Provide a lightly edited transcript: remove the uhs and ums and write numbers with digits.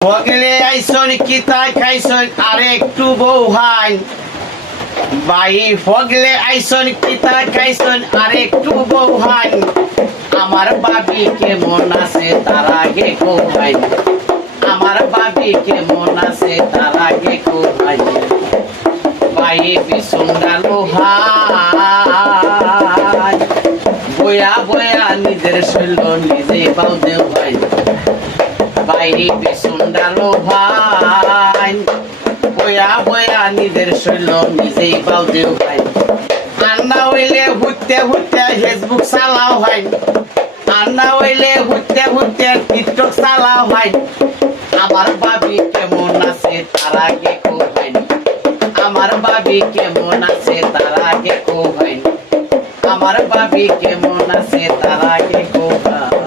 ফগলে আইসন কি তাই খাইছন আর একটু বউ হাই ভাই ফগলে আইসন কি তাই খাইছন আর একটু বউ হাই আমার বাবি কেমন আছে তার আগে কো ভাই আমার বাবি কেমন আছে তার আগে কো ভাই ভাই বিসুন্দা লোহাই বয়া বয়া নিজের শৈল নিজে পাও দেও ভাই বাইরে বিসুন্দা লোহাই বয়া বয়া নিজের শৈল নিজেই পাও দেও ভাই আন্না হইলে হুটতে হুটতে ফেসবুক চালাও ভাই আন্না হইলে হুটতে হুটতে টিকটক চালাও ভাই আমার বাবি কেমন আছে তার আগে কো ভাই আমার বাবি কেমন আছে তার আগে কো ভাই আমার বাবি কেমন আছে তার আগে কো ভাই।